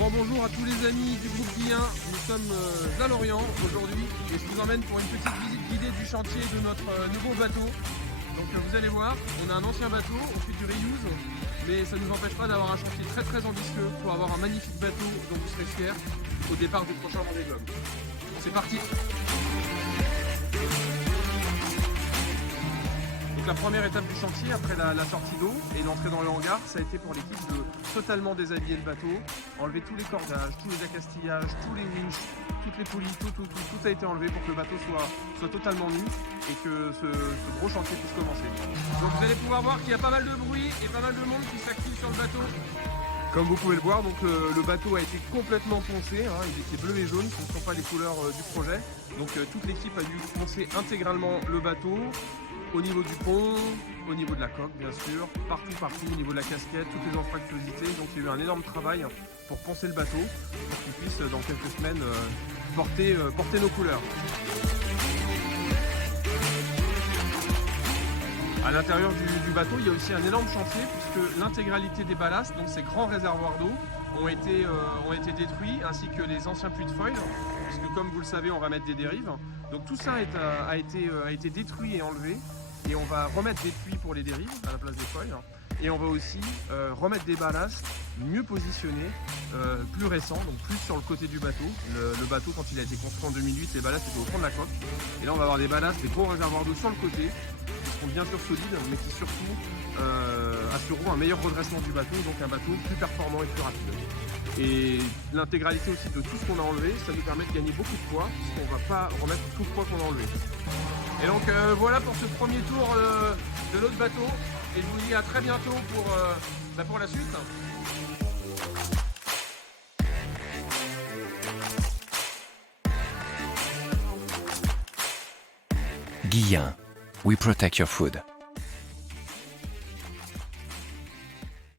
Bon, bonjour à tous les amis du groupe Guillain, nous sommes à Lorient aujourd'hui et je vous emmène pour une petite visite guidée du chantier de notre nouveau bateau. Donc vous allez voir, on a un ancien bateau, on fait du reuse, mais ça ne nous empêche pas d'avoir un chantier très ambitieux pour avoir un magnifique bateau dont vous serez fiers au départ du prochain Vendée Globe. C'est parti! Donc la première étape du chantier, après la sortie d'eau et l'entrée dans le hangar, ça a été pour l'équipe de totalement déshabiller le bateau, enlever tous les cordages, tous les accastillages, tous les winches, toutes les poulies, tout a été enlevé pour que le bateau soit totalement nu et que ce gros chantier puisse commencer. Donc vous allez pouvoir voir qu'il y a pas mal de bruit et pas mal de monde qui s'active sur le bateau. Comme vous pouvez le voir, donc le bateau a été complètement poncé, hein, il était bleu et jaune, ce ne sont pas les couleurs du projet. Donc toute l'équipe a dû poncer intégralement le bateau, au niveau du pont, au niveau de la coque bien sûr, partout, au niveau de la casquette, toutes les anfractuosités. Donc il y a eu un énorme travail pour poncer le bateau, pour qu'il puisse dans quelques semaines porter nos couleurs. À l'intérieur du bateau, il y a aussi un énorme chantier puisque l'intégralité des ballasts, donc ces grands réservoirs d'eau, ont été détruits, ainsi que les anciens puits de foil, puisque comme vous le savez, on va mettre des dérives. Donc tout ça a été détruit et enlevé, et on va remettre des puits pour les dérives à la place des foils, et on va aussi remettre des ballasts mieux positionnés, plus récents, donc plus sur le côté du bateau. Le bateau, quand il a été construit en 2008, les ballasts étaient au fond de la coque, et là on va avoir des ballasts, des gros réservoirs d'eau sur le côté, qui seront bien sûr solides, mais qui surtout assureront un meilleur redressement du bateau, donc un bateau plus performant et plus rapide. Et l'intégralité aussi de tout ce qu'on a enlevé, ça nous permet de gagner beaucoup de poids, puisqu'on ne va pas remettre tout le poids qu'on a enlevé. Et donc voilà pour ce premier tour de l'autre bateau, et je vous dis à très bientôt pour la suite. Guillain, we protect your food.